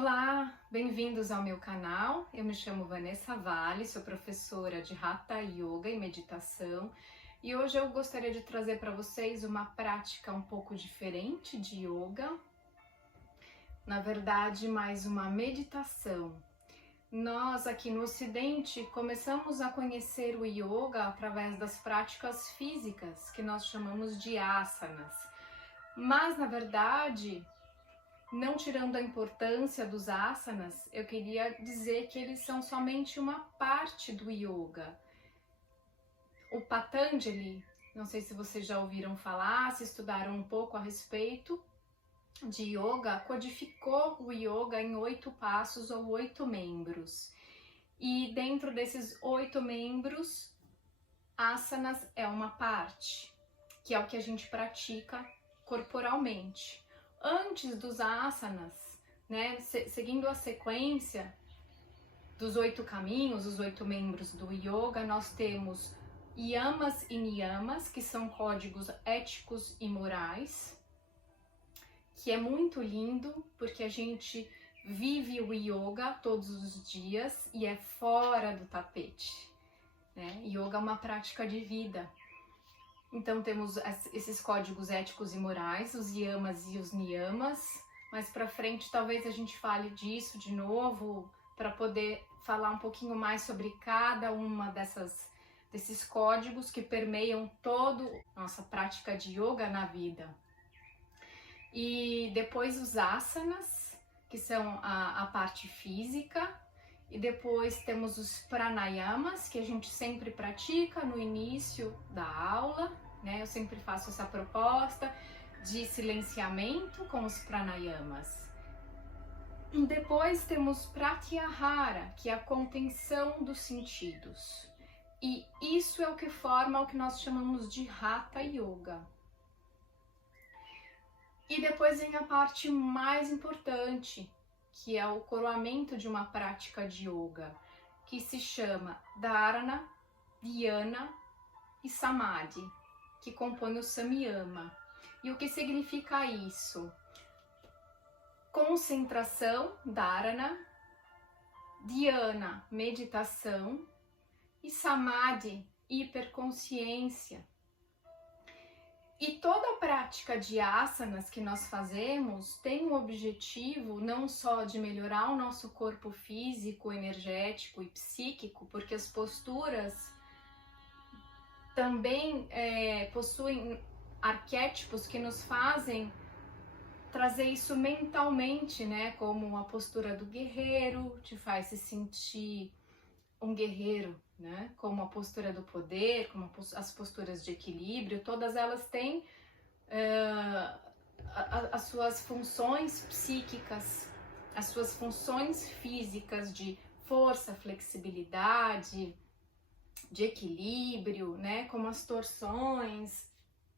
Olá, bem-vindos ao meu canal. Eu me chamo Vanessa Vale, sou professora de Hatha Yoga e Meditação e hoje eu gostaria de trazer para vocês uma prática um pouco diferente de yoga. Na verdade, mais uma meditação. Nós aqui no Ocidente começamos a conhecer o yoga através das práticas físicas que nós chamamos de asanas, mas na verdade, não tirando a importância dos asanas, eu queria dizer que eles são somente uma parte do yoga. O Patanjali, não sei se vocês já ouviram falar, se estudaram um pouco a respeito de yoga, codificou o yoga em 8 passos ou 8 membros. E dentro desses 8 membros, asanas é uma parte, que é o que a gente pratica corporalmente. Antes dos asanas, né, seguindo a sequência dos 8 caminhos, os 8 membros do yoga, nós temos yamas e niyamas, que são códigos éticos e morais, que é muito lindo, porque a gente vive o yoga todos os dias e é fora do tapete, né? Yoga é uma prática de vida. Então temos esses códigos éticos e morais, os yamas e os niyamas. Mais para frente talvez a gente fale disso de novo, para poder falar um pouquinho mais sobre cada uma desses códigos que permeiam toda a nossa prática de yoga na vida. E depois os asanas, que são a parte física. E depois temos os pranayamas, que a gente sempre pratica no início da aula, né? Eu sempre faço essa proposta de silenciamento com os pranayamas. E depois temos pratyahara, que é a contenção dos sentidos. E isso é o que forma o que nós chamamos de Hatha Yoga. E depois vem a parte mais importante, que é o coroamento de uma prática de yoga, que se chama Dharana, Dhyana e Samadhi, que compõe o Samyama. E o que significa isso? Concentração, Dharana, Dhyana, meditação, e Samadhi, hiperconsciência. E toda a prática de asanas que nós fazemos tem o objetivo não só de melhorar o nosso corpo físico, energético e psíquico, porque as posturas também possuem arquétipos que nos fazem trazer isso mentalmente, né? Como a postura do guerreiro, te faz se sentir um guerreiro, né? Como a postura do poder, como as posturas de equilíbrio, todas elas têm as suas funções psíquicas, as suas funções físicas de força, flexibilidade, de equilíbrio, né? Como as torções,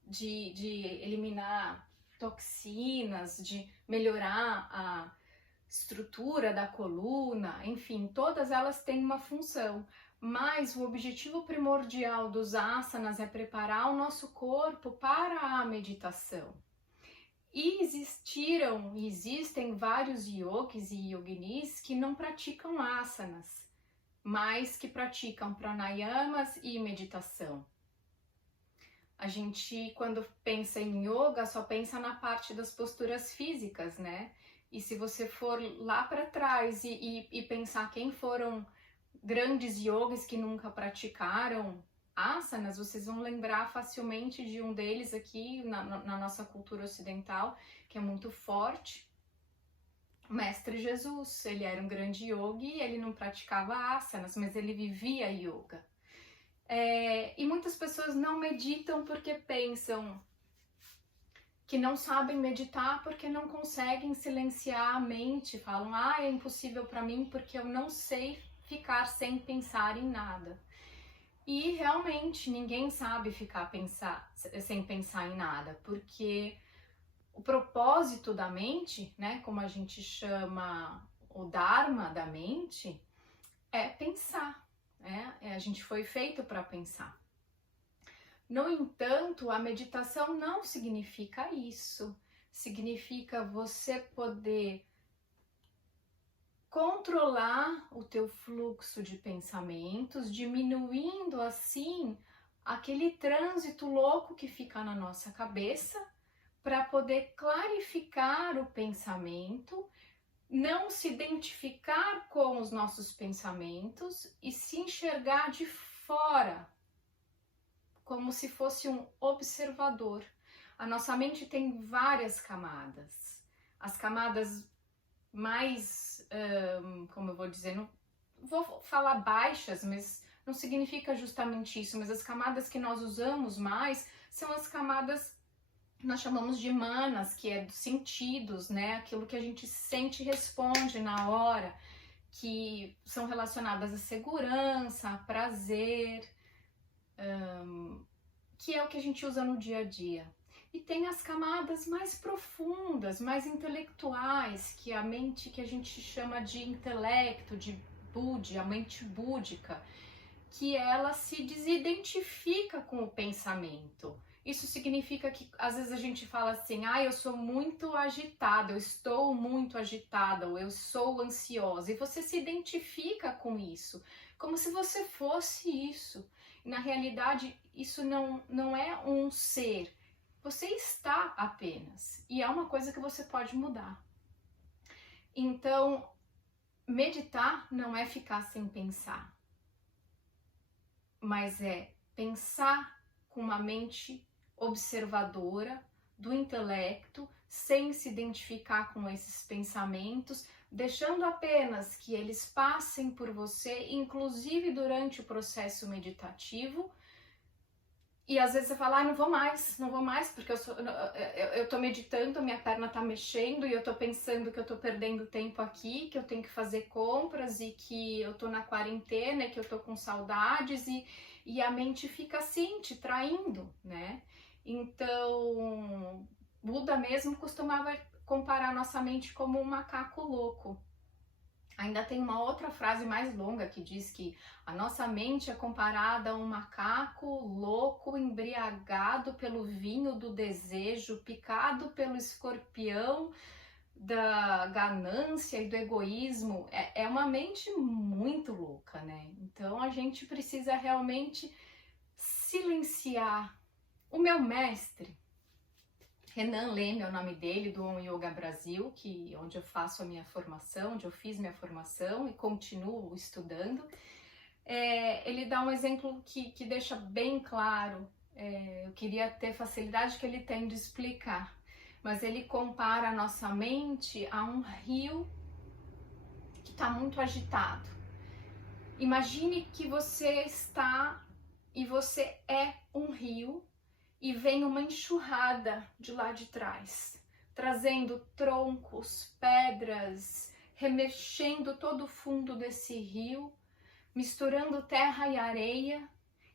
de eliminar toxinas, de melhorar a estrutura da coluna, enfim, todas elas têm uma função, mas o objetivo primordial dos asanas é preparar o nosso corpo para a meditação. E existem vários yogis e yoginis que não praticam asanas, mas que praticam pranayamas e meditação. A gente, quando pensa em yoga, só pensa na parte das posturas físicas, né? E se você for lá para trás e pensar quem foram grandes yogis que nunca praticaram asanas, vocês vão lembrar facilmente de um deles aqui na nossa cultura ocidental, que é muito forte. O Mestre Jesus, ele era um grande yogi e ele não praticava asanas, mas ele vivia yoga. E muitas pessoas não meditam porque pensam que não sabem meditar porque não conseguem silenciar a mente, falam, é impossível para mim porque eu não sei ficar sem pensar em nada. E realmente ninguém sabe ficar sem pensar em nada, porque o propósito da mente, né, como a gente chama o Dharma da mente, é pensar, né? A gente foi feito para pensar. No entanto, a meditação não significa isso. Significa você poder controlar o teu fluxo de pensamentos, diminuindo assim aquele trânsito louco que fica na nossa cabeça, para poder clarificar o pensamento, não se identificar com os nossos pensamentos e se enxergar de fora, como se fosse um observador. A nossa mente tem várias camadas. As camadas mais, como eu vou dizer, não vou falar baixas, mas não significa justamente isso, mas as camadas que nós usamos mais são as camadas que nós chamamos de manas, que é dos sentidos, né? Aquilo que a gente sente e responde na hora, que são relacionadas à segurança, a prazer, que é o que a gente usa no dia a dia. E tem as camadas mais profundas, mais intelectuais, que é a mente que a gente chama de intelecto, de Budi, a mente búdica, que ela se desidentifica com o pensamento. Isso significa que às vezes a gente fala assim, eu sou muito agitada, eu estou muito agitada, ou eu sou ansiosa, e você se identifica com isso, como se você fosse isso. Na realidade, isso não é um ser, você está apenas, e é uma coisa que você pode mudar. Então, meditar não é ficar sem pensar, mas é pensar com uma mente observadora do intelecto, sem se identificar com esses pensamentos, deixando apenas que eles passem por você, inclusive durante o processo meditativo. E às vezes você fala, não vou mais, porque eu tô meditando, minha perna tá mexendo e eu tô pensando que eu tô perdendo tempo aqui, que eu tenho que fazer compras e que eu tô na quarentena e que eu tô com saudades e a mente fica assim, te traindo, né? Então, Buda mesmo costumava comparar a nossa mente como um macaco louco. Ainda tem uma outra frase mais longa que diz que a nossa mente é comparada a um macaco louco, embriagado pelo vinho do desejo, picado pelo escorpião da ganância e do egoísmo. É uma mente muito louca, né? Então a gente precisa realmente silenciar. O meu mestre, Renan Leme é o nome dele, do On Yoga Brasil, onde eu faço a minha formação, onde eu fiz minha formação e continuo estudando. Ele dá um exemplo que deixa bem claro, eu queria ter facilidade que ele tem de explicar, mas ele compara a nossa mente a um rio que está muito agitado. Imagine que você está e você é um rio, e vem uma enxurrada de lá de trás, trazendo troncos, pedras, remexendo todo o fundo desse rio, misturando terra e areia,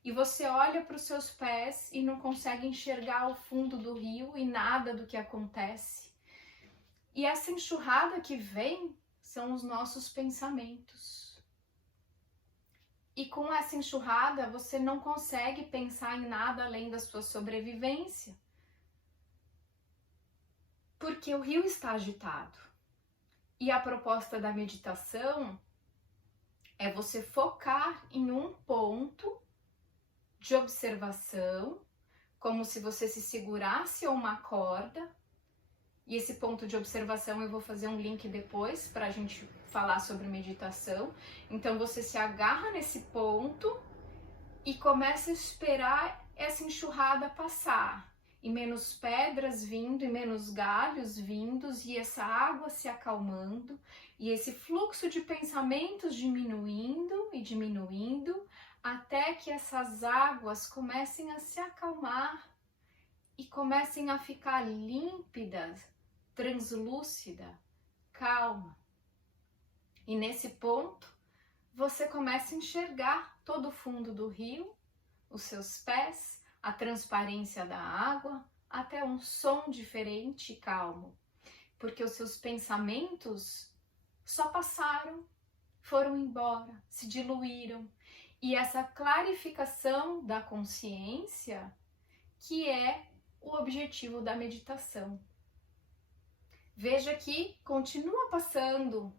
e você olha para os seus pés e não consegue enxergar o fundo do rio e nada do que acontece. E essa enxurrada que vem são os nossos pensamentos. E com essa enxurrada, você não consegue pensar em nada além da sua sobrevivência. Porque o rio está agitado. E a proposta da meditação é você focar em um ponto de observação, como se você se segurasse a uma corda. E esse ponto de observação eu vou fazer um link depois para a gente falar sobre meditação. Então você se agarra nesse ponto e começa a esperar essa enxurrada passar. E menos pedras vindo, e menos galhos vindos, e essa água se acalmando, e esse fluxo de pensamentos diminuindo e diminuindo, até que essas águas comecem a se acalmar e comecem a ficar límpidas, translúcida, calma. E nesse ponto, você começa a enxergar todo o fundo do rio, os seus pés, a transparência da água, até um som diferente e calmo. Porque os seus pensamentos só passaram, foram embora, se diluíram. E essa clarificação da consciência que é o objetivo da meditação. Veja que continua passando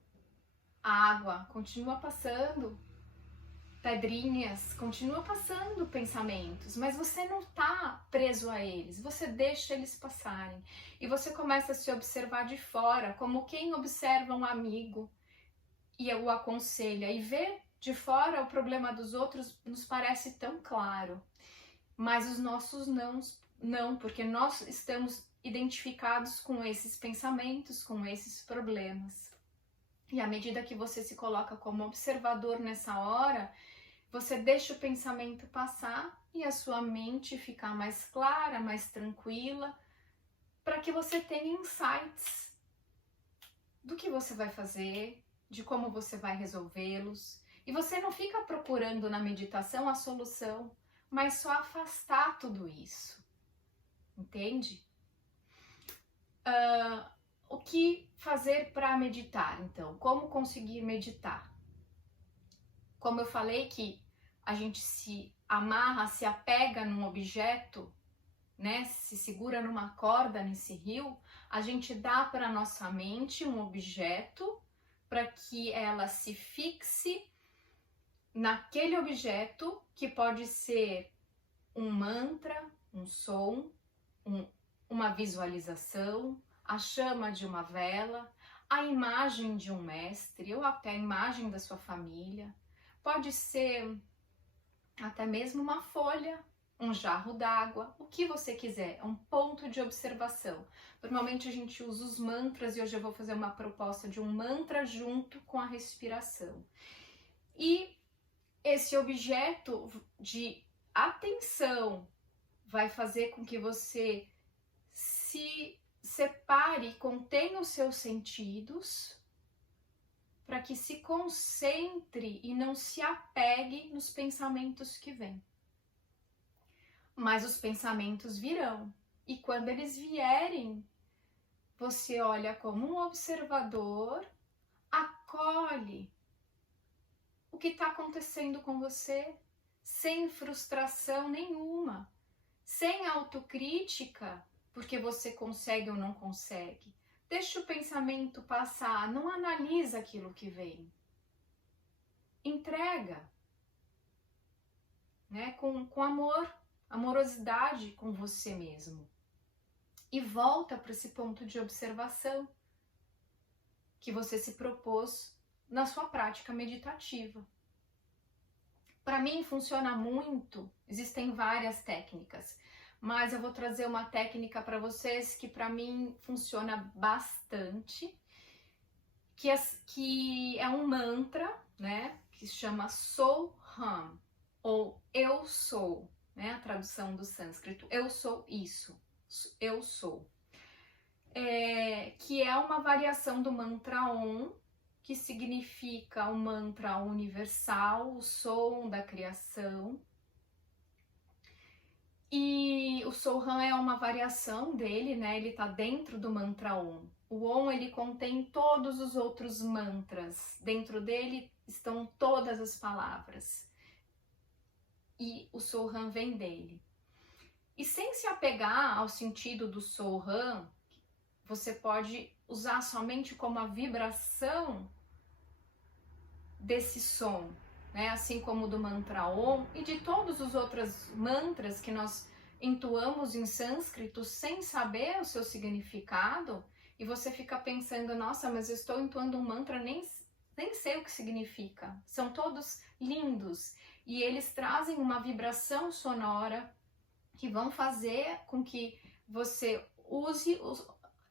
água continua passando, pedrinhas, continua passando pensamentos, mas você não tá preso a eles, você deixa eles passarem. E você começa a se observar de fora, como quem observa um amigo e o aconselha, e ver de fora o problema dos outros nos parece tão claro, mas os nossos não, porque nós estamos identificados com esses pensamentos, com esses problemas. E à medida que você se coloca como observador nessa hora, você deixa o pensamento passar e a sua mente ficar mais clara, mais tranquila, para que você tenha insights do que você vai fazer, de como você vai resolvê-los. E você não fica procurando na meditação a solução, mas só afastar tudo isso. Entende? O que fazer para meditar, então? Como conseguir meditar? Como eu falei que a gente se amarra, se apega num objeto, né? Se segura numa corda nesse rio, a gente dá para nossa mente um objeto para que ela se fixe naquele objeto, que pode ser um mantra, um som, uma visualização, a chama de uma vela, a imagem de um mestre ou até a imagem da sua família. Pode ser até mesmo uma folha, um jarro d'água, o que você quiser, é um ponto de observação. Normalmente a gente usa os mantras e hoje eu vou fazer uma proposta de um mantra junto com a respiração. E esse objeto de atenção vai fazer com que você se separe, contenha os seus sentidos, para que se concentre e não se apegue nos pensamentos que vêm. Mas os pensamentos virão, e quando eles vierem, você olha como um observador, acolhe o que está acontecendo com você, sem frustração nenhuma, sem autocrítica, porque você consegue ou não consegue. Deixa o pensamento passar, não analisa aquilo que vem. Entrega, né? Com amor, amorosidade com você mesmo. E volta para esse ponto de observação que você se propôs na sua prática meditativa. Para mim funciona muito, existem várias técnicas, mas eu vou trazer uma técnica para vocês que para mim funciona bastante, que é um mantra, né, que se chama Soham, ou eu sou, né, a tradução do sânscrito, eu sou isso, eu sou. Que é uma variação do mantra Om, que significa um mantra universal, o som da criação. E o Soham é uma variação dele, né? Ele está dentro do mantra Om. O Om, ele contém todos os outros mantras. Dentro dele estão todas as palavras. E o Soham vem dele. E sem se apegar ao sentido do Soham, você pode usar somente como a vibração desse som, né? Assim como do mantra Om e de todos os outros mantras que nós entoamos em sânscrito sem saber o seu significado, e você fica pensando, nossa, mas eu estou entoando um mantra, nem sei o que significa. São todos lindos e eles trazem uma vibração sonora que vão fazer com que você use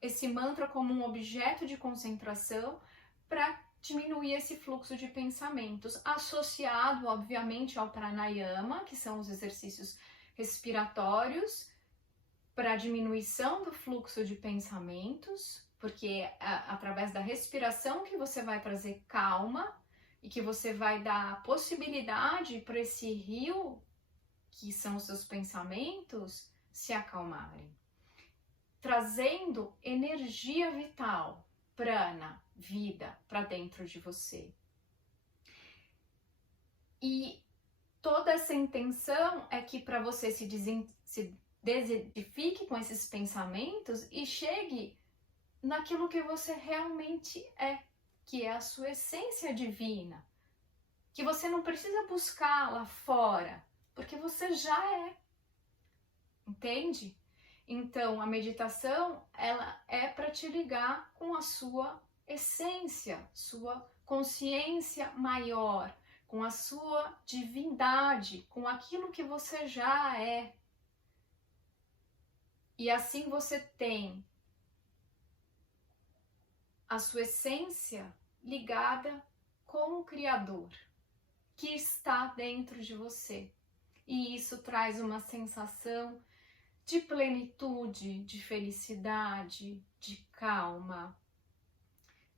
esse mantra como um objeto de concentração para diminuir esse fluxo de pensamentos, associado, obviamente, ao pranayama, que são os exercícios respiratórios, para diminuição do fluxo de pensamentos, porque é através da respiração que você vai trazer calma e que você vai dar possibilidade para esse rio, que são os seus pensamentos, se acalmarem. Trazendo energia vital, prana, vida, para dentro de você. E toda essa intenção é que para você se desedifique com esses pensamentos e chegue naquilo que você realmente é. que é a sua essência divina, que você não precisa buscar lá fora, porque você já é. Entende? Então, a meditação, ela é para te ligar com a sua essência, sua consciência maior, com a sua divindade, com aquilo que você já é. E assim você tem a sua essência ligada com o Criador, que está dentro de você. E isso traz uma sensação de plenitude, de felicidade, de calma,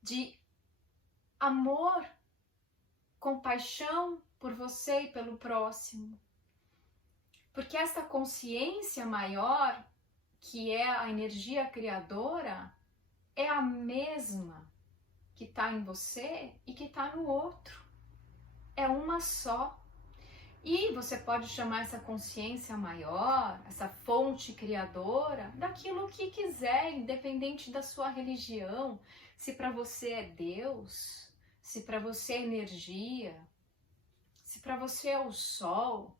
de amor, compaixão por você e pelo próximo. Porque esta consciência maior, que é a energia criadora, é a mesma que está em você e que está no outro. É uma só. E você pode chamar essa consciência maior, essa fonte criadora, daquilo que quiser, independente da sua religião. Se para você é Deus, se para você é energia, se para você é o sol,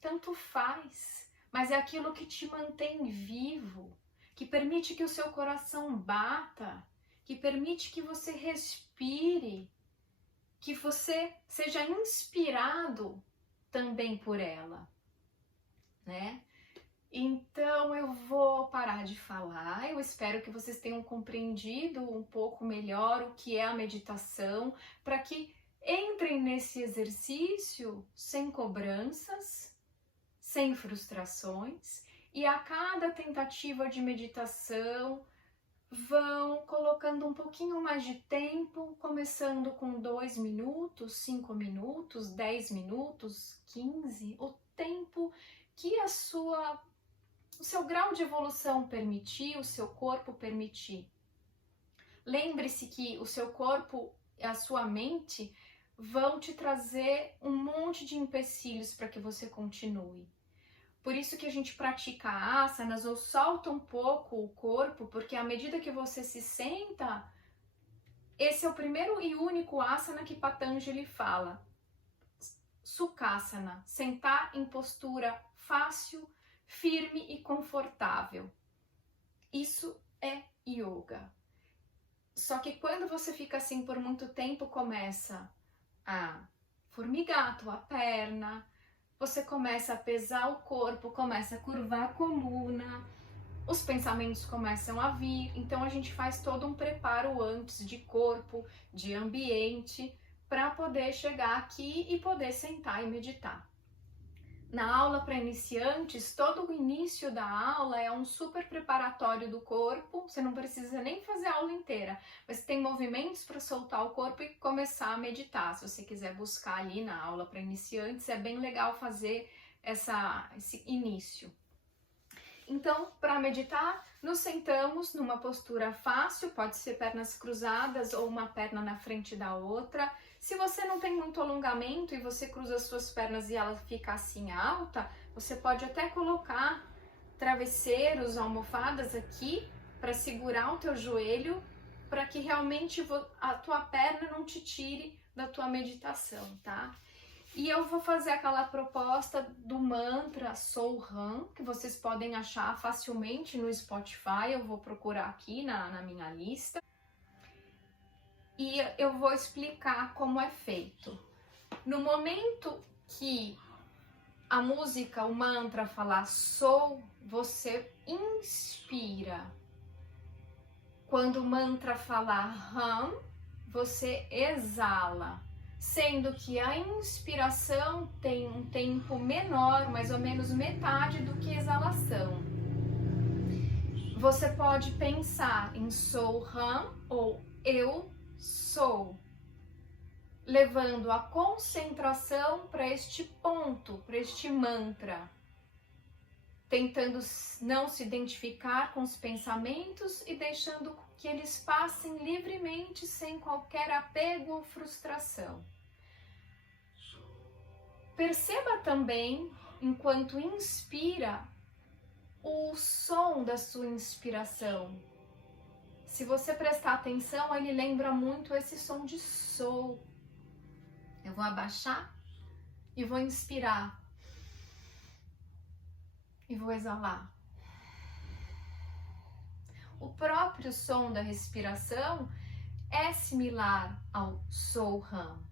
tanto faz. Mas é aquilo que te mantém vivo, que permite que o seu coração bata, que permite que você respire, que você seja inspirado também por ela, né? Então eu vou parar de falar. Eu espero que vocês tenham compreendido um pouco melhor o que é a meditação, para que entrem nesse exercício sem cobranças, sem frustrações, e a cada tentativa de meditação vão colocando um pouquinho mais de tempo, começando com 2 minutos, 5 minutos, 10 minutos, 15, o tempo que o seu grau de evolução permitir, o seu corpo permitir. Lembre-se que o seu corpo e a sua mente vão te trazer um monte de empecilhos para que você continue. Por isso que a gente pratica asanas ou solta um pouco o corpo, porque à medida que você se senta, esse é o primeiro e único asana que Patanjali fala. Sukhasana, sentar em postura fácil, firme e confortável. Isso é yoga. Só que quando você fica assim por muito tempo, começa a formigar a tua perna, você começa a pesar o corpo, começa a curvar a coluna, os pensamentos começam a vir, então a gente faz todo um preparo antes de corpo, de ambiente, para poder chegar aqui e poder sentar e meditar. Na aula para iniciantes, todo o início da aula é um super preparatório do corpo, você não precisa nem fazer a aula inteira, mas tem movimentos para soltar o corpo e começar a meditar. Se você quiser buscar ali na aula para iniciantes, é bem legal fazer esse início. Então, para meditar, nos sentamos numa postura fácil, pode ser pernas cruzadas ou uma perna na frente da outra. Se você não tem muito alongamento e você cruza as suas pernas e ela fica assim alta, você pode até colocar travesseiros, almofadas aqui para segurar o teu joelho, para que realmente a tua perna não te tire da tua meditação, tá? E eu vou fazer aquela proposta do mantra Soham, que vocês podem achar facilmente no Spotify, eu vou procurar aqui na minha lista. E eu vou explicar como é feito. No momento que a música, o mantra falar sou, você inspira. Quando o mantra falar Ham, você exala. Sendo que a inspiração tem um tempo menor, mais ou menos metade do que a exalação. Você pode pensar em Soham ou eu sou, levando a concentração para este ponto, para este mantra, tentando não se identificar com os pensamentos e deixando que eles passem livremente sem qualquer apego ou frustração. Perceba também, enquanto inspira, o som da sua inspiração. Se você prestar atenção, ele lembra muito esse som de sol. Eu vou abaixar e vou inspirar. E vou exalar. O próprio som da respiração é similar ao Soham.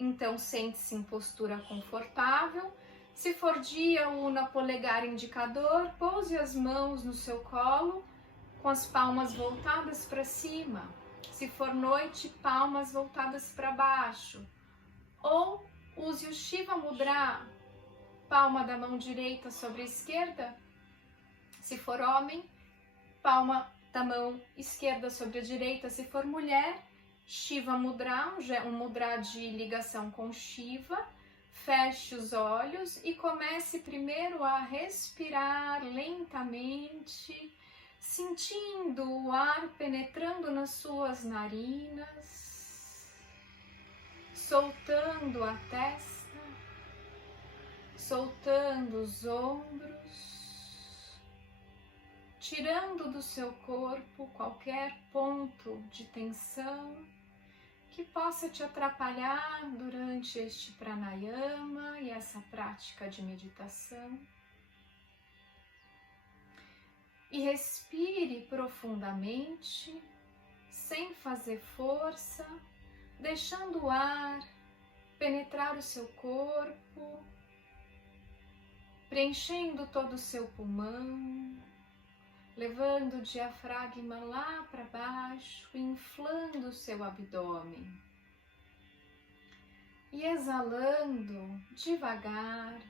Então, sente-se em postura confortável. Se for dia, una polegar e indicador, pouse as mãos no seu colo, com as palmas voltadas para cima. Se for noite, palmas voltadas para baixo. Ou use o Shiva Mudra, palma da mão direita sobre a esquerda. Se for homem, palma da mão esquerda sobre a direita. Se for mulher, Shiva Mudra, um mudra de ligação com Shiva. Feche os olhos e comece primeiro a respirar lentamente, sentindo o ar penetrando nas suas narinas, soltando a testa, soltando os ombros, tirando do seu corpo qualquer ponto de tensão que possa te atrapalhar durante este pranayama e essa prática de meditação. E respire profundamente, sem fazer força, deixando o ar penetrar o seu corpo, preenchendo todo o seu pulmão, levando o diafragma lá para baixo, inflando o seu abdômen. E exalando devagar,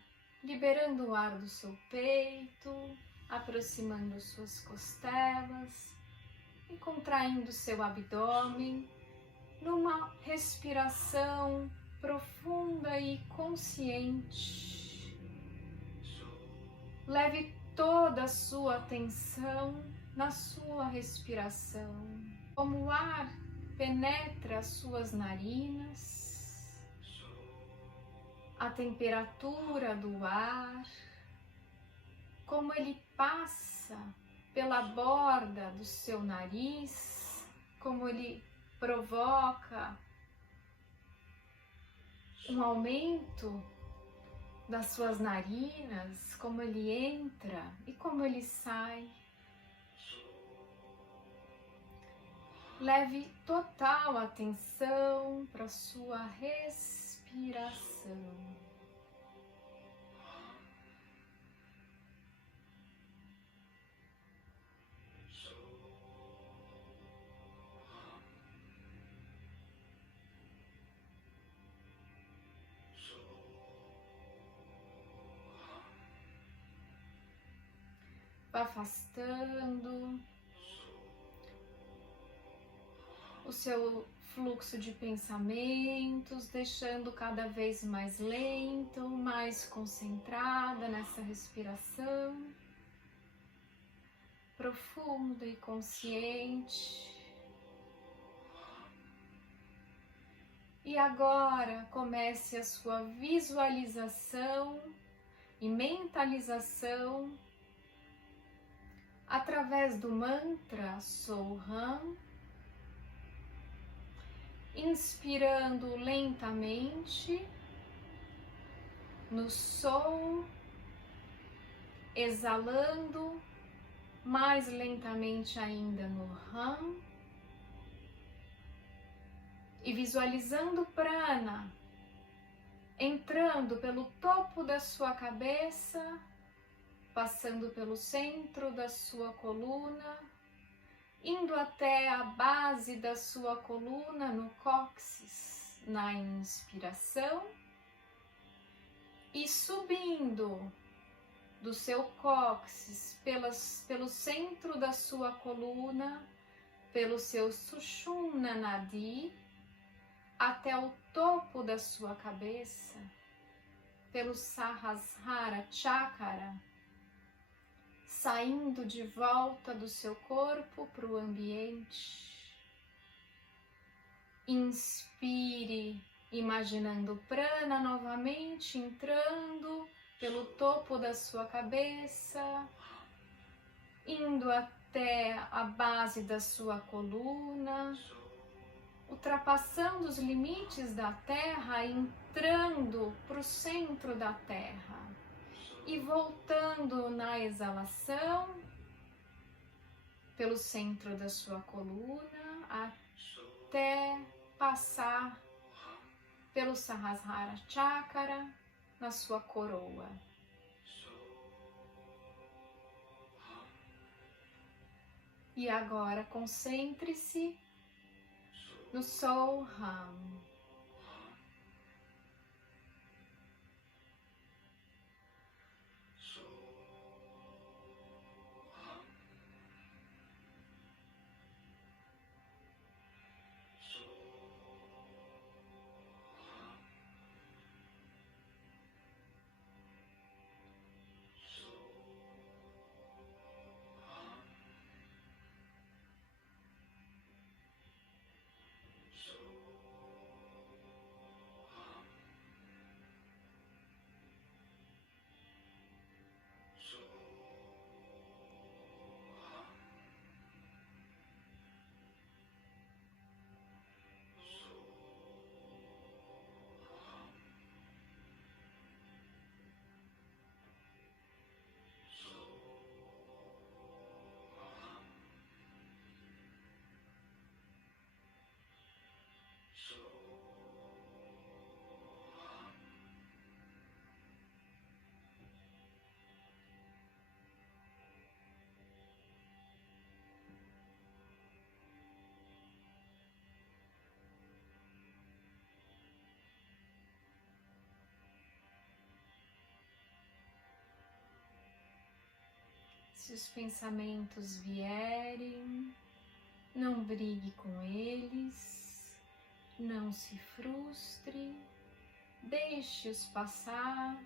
liberando o ar do seu peito, aproximando suas costelas e contraindo seu abdômen numa respiração profunda e consciente. Leve toda a sua atenção na sua respiração, como o ar penetra as suas narinas, a temperatura do ar, como ele passa pela borda do seu nariz, como ele provoca um aumento das suas narinas, como ele entra e como ele sai. Leve total atenção para a sua respiração. Vá afastando o seu fluxo de pensamentos, deixando cada vez mais lento, mais concentrada nessa respiração profunda e consciente. E agora comece a sua visualização e mentalização através do mantra Soham, inspirando lentamente no Sol, exalando mais lentamente ainda no Ham, e visualizando prana entrando pelo topo da sua cabeça, passando pelo centro da sua coluna, indo até a base da sua coluna no cóccix na inspiração e subindo do seu cóccix pelo centro da sua coluna, pelo seu Sushumna Nadi, até o topo da sua cabeça, pelo Sahasrara Chakra, saindo de volta do seu corpo para o ambiente. Inspire imaginando prana novamente entrando pelo topo da sua cabeça, indo até a base da sua coluna, ultrapassando os limites da Terra, entrando para o centro da Terra e voltando na exalação pelo centro da sua coluna até passar pelo Sahasrara Chakra na sua coroa. E agora concentre-se no Soham. Se os pensamentos vierem, não brigue com eles, não se frustre, deixe-os passar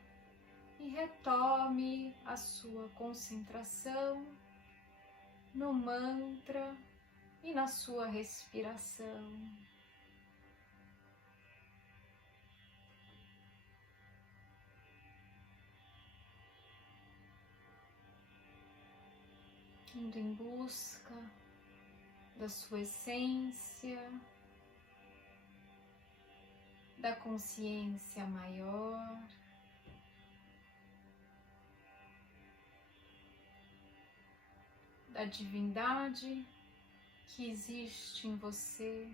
e retome a sua concentração no mantra e na sua respiração. Indo em busca da sua essência, da consciência maior, da divindade que existe em você.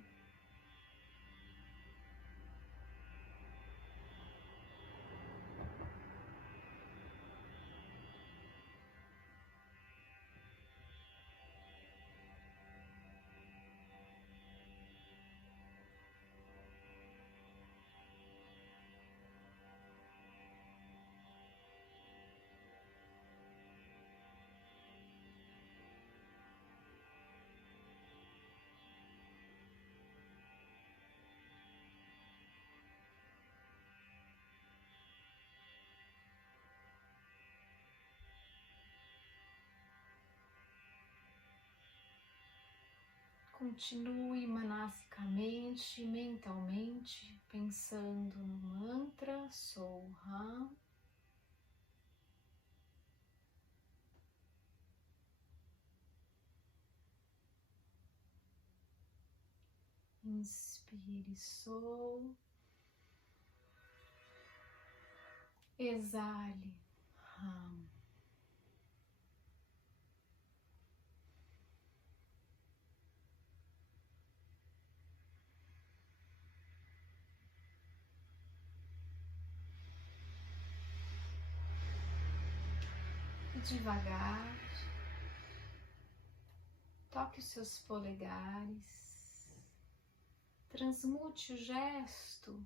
Continue manasicamente, mentalmente, pensando no mantra Soham. Inspire Soul. Exale Ham. E devagar, toque os seus polegares, transmute o gesto,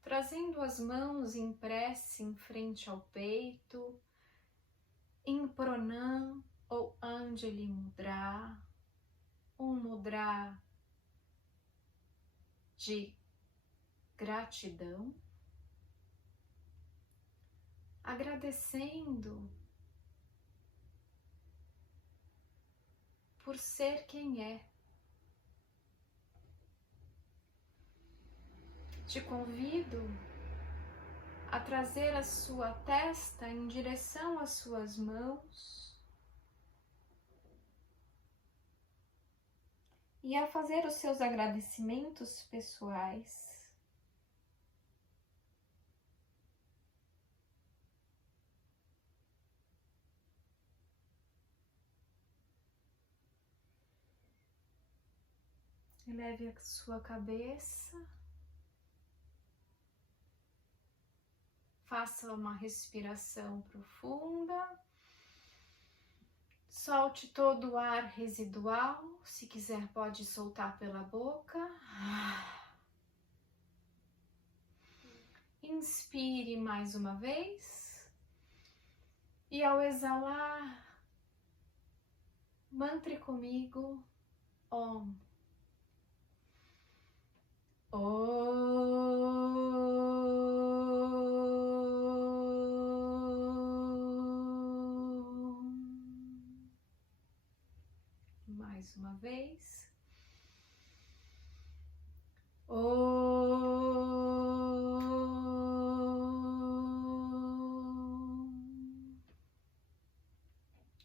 trazendo as mãos em prece em frente ao peito, em Pranam ou Anjali Mudra, um mudra de gratidão, agradecendo por ser quem é, Te convido a trazer a sua testa em direção às suas mãos e a fazer os seus agradecimentos pessoais. Eleve a sua cabeça. Faça uma respiração profunda. Solte todo o ar residual. Se quiser, pode soltar pela boca. Inspire mais uma vez. E ao exalar, mantre comigo Om. Mais uma vez.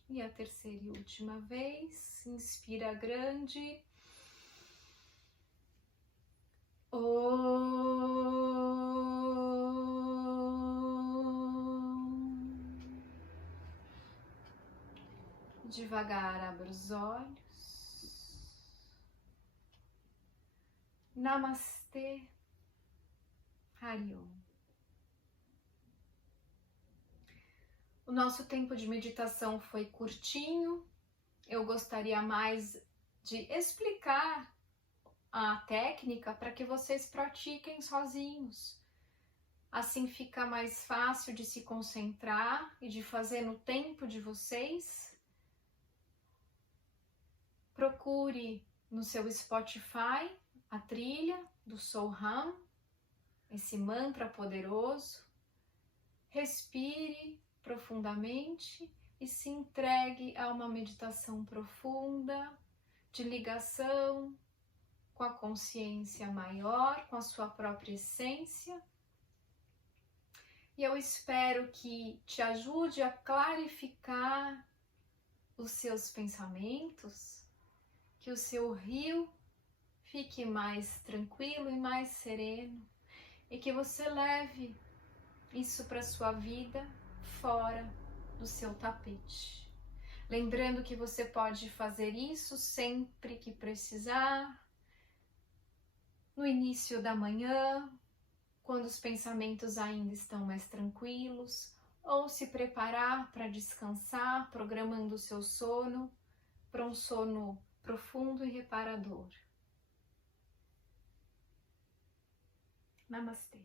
E a terceira e última vez. Inspira grande. Devagar, abra os olhos. Namastê, Hari Om. O nosso tempo de meditação foi curtinho. Eu gostaria mais de explicar a técnica para que vocês pratiquem sozinhos. Assim fica mais fácil de se concentrar e de fazer no tempo de vocês. Procure no seu Spotify a trilha do Soham, esse mantra poderoso. Respire profundamente e se entregue a uma meditação profunda de ligação com a consciência maior, com a sua própria essência. E eu espero que te ajude a clarificar os seus pensamentos, que o seu rio fique mais tranquilo e mais sereno e que você leve isso para a sua vida fora do seu tapete. Lembrando que você pode fazer isso sempre que precisar, no início da manhã, quando os pensamentos ainda estão mais tranquilos, ou se preparar para descansar, programando o seu sono para um sono profundo e reparador. Namastê.